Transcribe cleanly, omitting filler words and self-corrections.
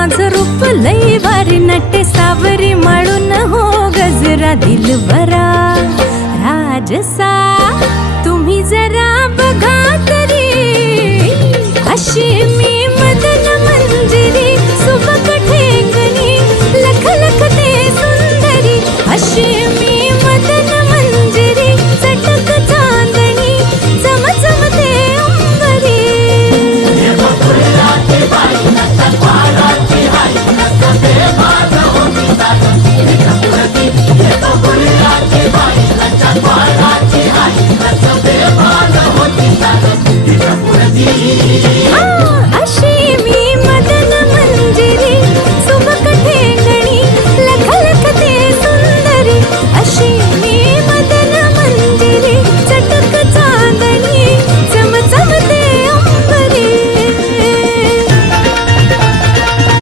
माझं रूप लई भारी नटे सावरी माळून हो गजरा दिलबरा राजसा